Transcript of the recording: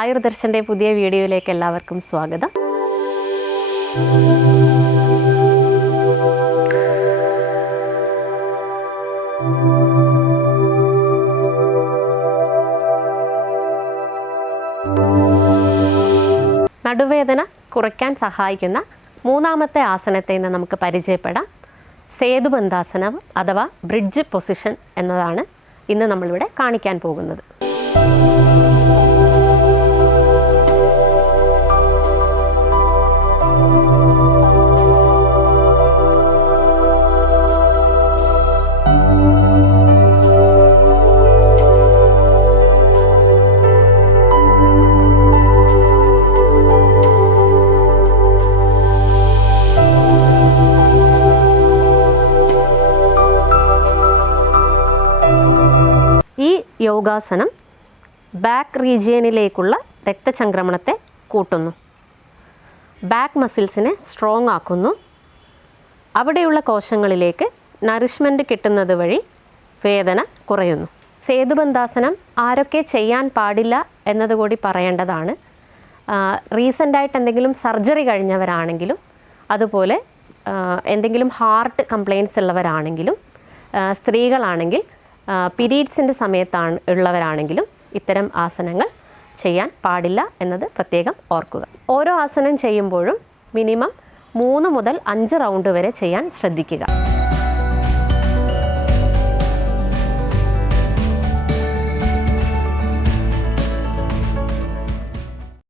ആയുർദർശന്റെ പുതിയ വീഡിയോയിലേക്ക് എല്ലാവർക്കും സ്വാഗതം. നടുവേദന കുറയ്ക്കാൻ സഹായിക്കുന്ന മൂന്നാമത്തെ ആസനത്തെ ഇന്ന് നമുക്ക് പരിചയപ്പെടാം. സേതുബന്ധാസനം അഥവാ ബ്രിഡ്ജ് പൊസിഷൻ എന്നതാണ് ഇന്ന് നമ്മളിവിടെ കാണിക്കാൻ പോകുന്നത്. ഈ യോഗാസനം ബാക്ക് റീജിയനിലേക്കുള്ള രക്തചംക്രമണത്തെ കൂട്ടുന്നു. ബാക്ക് മസിൽസിനെ സ്ട്രോങ് ആക്കുന്നു. അവിടെയുള്ള കോശങ്ങളിലേക്ക് നറിഷ്മെന്റ് കിട്ടുന്നത് വഴി വേദന കുറയുന്നു. സേതുബന്ധാസനം ആരൊക്കെ ചെയ്യാൻ പാടില്ല എന്നതുകൂടി പറയേണ്ടതാണ്. റീസെന്റായിട്ട് എന്തെങ്കിലും സർജറി കഴിഞ്ഞവരാണെങ്കിലും അതുപോലെ എന്തെങ്കിലും ഹാർട്ട് കംപ്ലയിൻസ് ഉള്ളവരാണെങ്കിലും സ്ത്രീകളാണെങ്കിൽ പീരീഡ്സിന്റെ സമയത്താണ് ഉള്ളവരാണെങ്കിലും ഇത്തരം ആസനങ്ങൾ ചെയ്യാൻ പാടില്ല എന്നത് പ്രത്യേകം ഓർക്കുക. ഓരോ ആസനം ചെയ്യുമ്പോഴും മിനിമം മൂന്ന് മുതൽ അഞ്ച് റൗണ്ട് വരെ ചെയ്യാൻ ശ്രദ്ധിക്കുക.